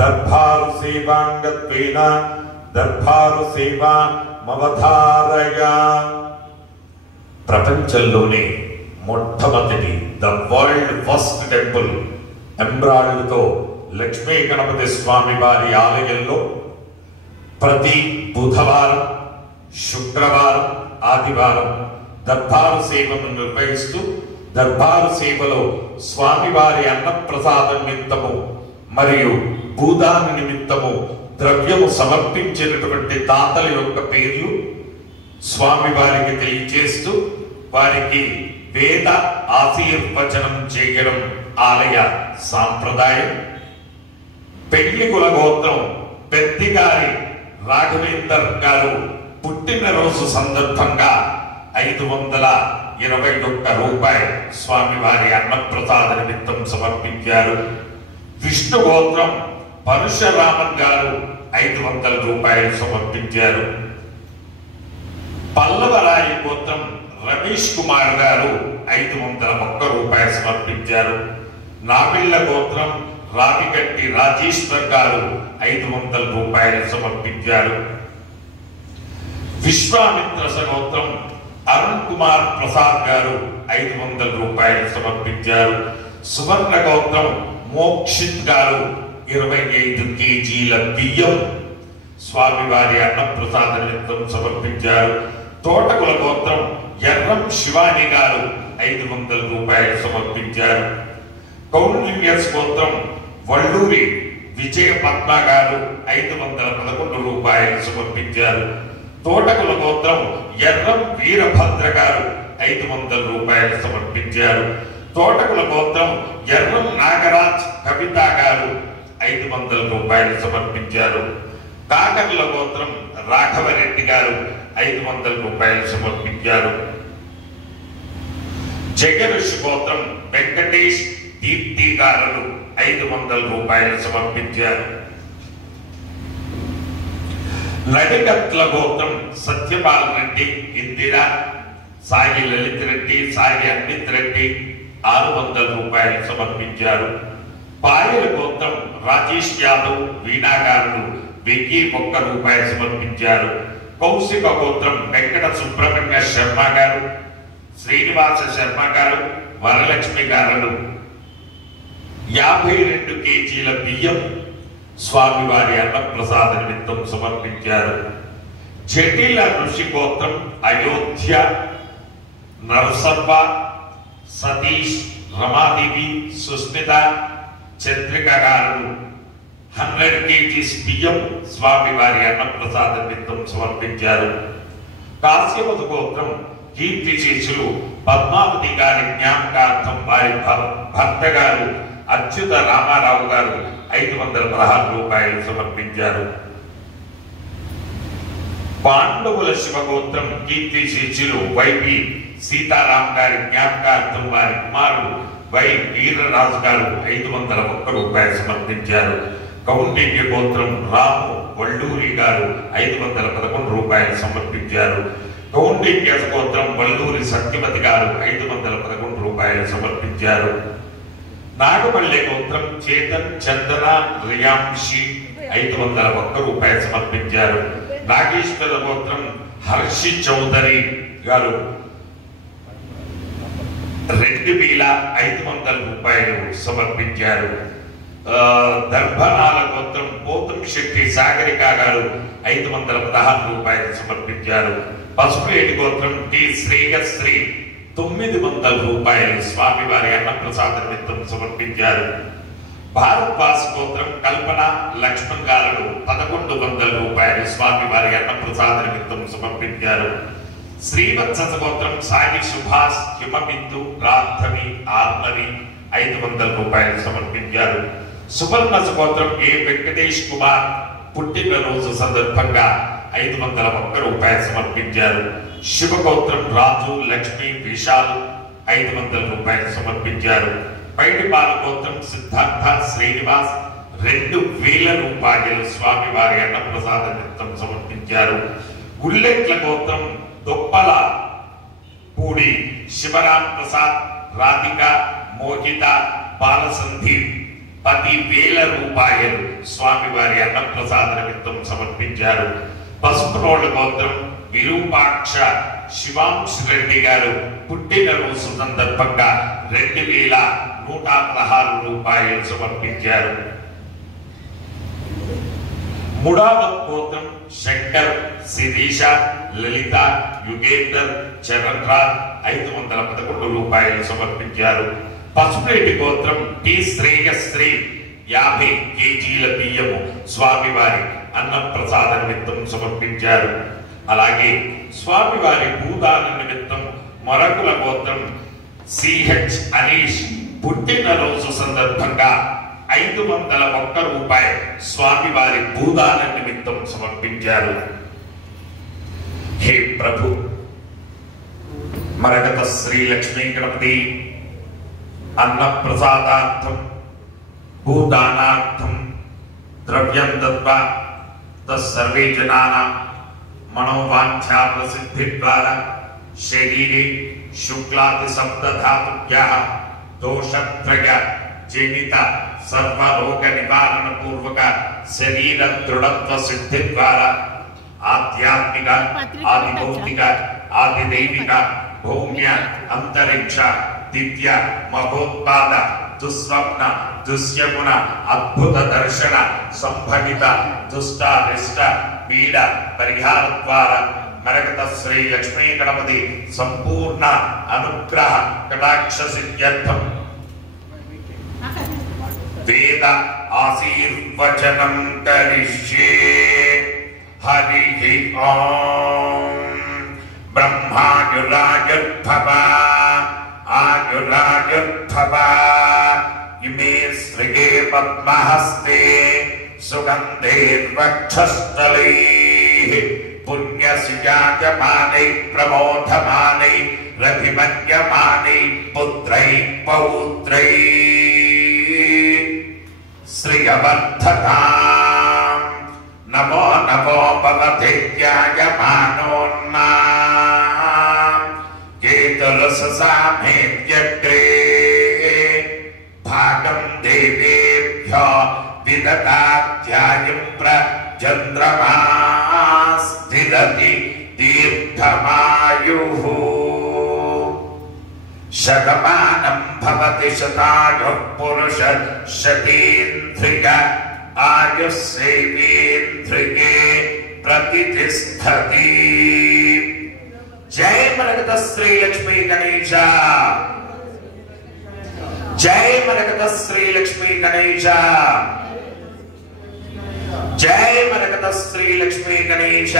దర్భారు సేవాంగత్వేన దర్భారు సేవా మవధారయ. ప్రపంచంలోనే మొట్టమొదటి ద వరల్డ్ ఫస్ట్ టెంపుల్ ఎంబ్రాయిడరీతో లక్ష్మీ గణపతి స్వామి వారి ఆలయంలో ప్రతి బుధవారం, శుక్రవారం, ఆదివారం దర్బారు సేవను నిర్వహిస్తూ దర్బారు సేవలో స్వామివారి అన్నప్రసాదం నిమిత్తము మరియు భూదాని నిమిత్తము ద్రవ్యము సమర్పించినటువంటి దాతల యొక్క పేర్లు స్వామివారికి తెలియజేస్తూ వారికి వేద ఆశీర్వచనం చేయడం ఆలయ సాంప్రదాయం. పెళ్లి కుల గోత్రం పెద్దిగారి రాఘవేందర్ గారు పుట్టినరోజు సందర్భంగా 521 రూపాయలు స్వామివారి అన్నప్రసాద నిమిత్తం సమర్పించారు. విష్ణు గోత్రం పరశురామన్ గారు 500 రూపాయలు సమర్పించారు. పల్లవరాయి గోత్రం రమేష్ కుమార్ గారు 501 రూపాయలు సమర్పించారు. నామిళ్ళ గోత్రం రావిగట్టి రాజేశ్వర్ గారు 500 రూపాయలు సమర్పించారు. విశ్వామిత్ర గోత్రం అరుణ్ కుమార్ ప్రసాద్ గారు 500 రూపాయలు సమర్పించారు. సువర్ణ గోత్రం మోక్షిత్ గారు 25 కేజీల బియ్యం స్వామివారి అన్నప్రసాద నిమిత్తం సమర్పించారు. తోటకుల గోత్రం ఎర్రం శివాని గారు 500 రూపాయలు సమర్పించారు. కౌండిన్యస్ గోత్రం వల్లూరి విజయ పద్మ గారు 511 రూపాయలు సమర్పించారు. తోటకుల గోత్రం ఎర్రం వీరభద్ర గారు 500 రూపాయలు సమర్పించారు. తోటకుల గోత్రం ఎర్రం నాగరాజ్ కవిత గారు 500 రూపాయలు సమర్పించారు. కాకర్ల గోత్రం రాఘవరెడ్డి గారు 500 రూపాయలు సమర్పించారు. జగరుషి గోత్రం వెంకటేష్ దీప్తి గారు 500 రూపాయలు సమర్పించారు. నడిగట్ల గోత్రం సత్యపాల్ రెడ్డి, ఇందిరా, సాయి లలిత్ రెడ్డి, సాయి అమిత్ రెడ్డి 600 రూపాయలు సమర్పించారు. పాయల గోత్రం రాజేష్ యాదవ్, వీణా గారు 1001 రూపాయలు సమర్పించారు. కౌశిక గోత్రం వెంకట సుబ్రహ్మణ్య శర్మ గారు, శ్రీనివాస శర్మ గారు, వరలక్ష్మి గారు 52 కేజీల బియ్యం స్వామివారి అన్నప్రసాద నిమిత్తం సమర్పించారు. జటిల ఋషి గోత్రం అయోధ్య, నరసప్ప, సతీష్, రమాదేవి, సుస్మిత, చంద్రిక గారు 100 కేజీస్ బియ్యం స్వామివారి అన్నప్రసాద నిమిత్తం సమర్పించారు. కాశ్యపతి గోత్రం కీర్తి శేషులు పద్మావతి గారి జ్ఞాపకార్థం వారి భర్త గారు అచ్యుత రామారావు గారు 516 రూపాయలు సమర్పించారు. పాండవుల శివగోత్రం కీర్తి శేషులు వైపి సీతారాం గారి జ్ఞాపకార్థం వారి కుమారుడు వై వీరరాజు గారు 501 రూపాయలు సమర్పించారు. కౌండిన్య గోత్రం రాము వల్లూరి గారు 511 రూపాయలు సమర్పించారు. కౌండిన్య గోత్రం వల్లూరి సత్యవతి గారు 511 రూపాయలు సమర్పించారు. నాగపల్లె గోత్రం చేతన్ చందన రియాంషి 501 రూపాయలు సమర్పించారు. నాగేశ్వర గోత్రం హర్షి చౌదరి గారు 2,500 రూపాయలు సమర్పించారు. దర్భనాల గోత్రం పోతం శెట్టి సాగరిక గారు 516 రూపాయలు సమర్పించారు. పసుపులేటి గోత్రం టి శ్రీగశ్రీ 900 రూపాయలు స్వామివారి అన్నప్రసాద నిమిత్తం సమర్పించారు. భారద్వాస్ గోత్రం కల్పన లక్ష్మణ్ గారు 1100 రూపాయలు స్వామివారి అన్నప్రసాద నిమిత్తం సమర్పించారు. శ్రీవత్స గోత్రం సాయి సుభాష్, హిమబిందు, ప్రార్థవి, ఆర్నవి 500 రూపాయలు సమర్పించారు. సువర్ణ గోత్రం ఏ వెంకటేష్ కుమార్ పుట్టినరోజు సందర్భంగా 501 రూపాయలు సమర్పించారు. శివగోత్రం రాజు, లక్ష్మి, విశాల్ 500 రూపాయలు సమర్పించారు. పైడిపాల గోత్రం సిద్ధార్థ, శ్రీనివాస్ 2000 రూపాయలు స్వామివారి అన్నప్రసాద నిమిత్తం సమర్పించారు. గుల్లెట్ల గోత్రం దొప్పల పూడి శివరాం ప్రసాద్, రాధిక, మోహిత, బాలసంధి 10,000 రూపాయలు స్వామివారి అన్నప్రసాద నిమిత్తం సమర్పించారు. పసుపునోళ్ళ గోత్రం విరూపాక్ష శివాంశ్ రెడ్డి గారు పుట్టినరోజు సందర్భంగా 2,116 రూపాయలు సమర్పించారు. ముడావత్ గోత్రం శంకర్, శిరీష, లలిత, యుగేందర్, చరణ్ రాజ్ 511 రూపాయలు సమర్పించారు. పసుపులేటి గోత్రం టి శ్రేయశ్రీ 50 కేజీల బియ్యము స్వామివారి అన్నప్రసాద నిమిత్తం సమర్పించారు. అలాగే స్వామివారి భూదాన నిమిత్తం మొరకుల గోత్రం సిహెచ్ అనీష్ పుట్టినరోజు సందర్భంగా 501 రూపాయలు స్వామివారి భూదాన నిమిత్తం సమర్పించారు. హే ప్రభు, మరగత శ్రీ లక్ష్మీ గణపతి అన్నప్రసాదార్థం భూదానార్థం ద్రవ్యం దత్వా తస్సర్వే జనానాం మనోవాంఛా ప్రసిద్ధి ద్వారా శరీరే శుక్లాది సప్తధాతుభ్యః దోషత్రయ జనిత సర్వరోగ నివారణ పూర్వక శరీర దృఢత్వ సిద్ధి ద్వారా ఆధ్యాత్మిక, ఆది భౌతిక, ఆది దైవిక, భౌమ్య, అంతరిక్ష, దివ్య, మహోత్పాద, దుస్వప్న, దుశ్యగుణ, అద్భుత దర్శన, సంభవిత, దుష్టారిష్ట, పీడ పరిహార ద్వారా మరగత శ్రీ లక్ష్మీ గణపతి సంపూర్ణ అనుగ్రహ కటాక్ష సిద్ధ్యర్థం వేద ఆశీర్వచనం కరిష్యే. హరి ఓం. బ్రహ్మాయురాయుర్భవ ఆయురాయుర్భవ ఇమే శ్రీగే పద్మహస్తే సుగంధైర్వక్షస్థలైః పుణ్యసిజాయమానై ప్రమోధమానై రభిమన్యమానై పుత్రై పౌత్రై శ్రియవర్ధతాం. నమో నమో భవతేత్యాయమానోన్నాం కేతులససామేత్యగ్రే భాగం దేవేభ్యో విదదాధ్యాయం ప్రచంద్రమాస్థిరతి దీర్ఘమాయుః. శతమానం భవతి శతాయుః పురుష శతేంద్రియ ఆయుస్సేవేంద్రియే ప్రతిష్ఠతి. జై మరగత శ్రీ లక్ష్మీ గణేశ, జై మరగత శ్రీ లక్ష్మీ గణేశ, జై మరగత శ్రీ లక్ష్మీ గణేశ.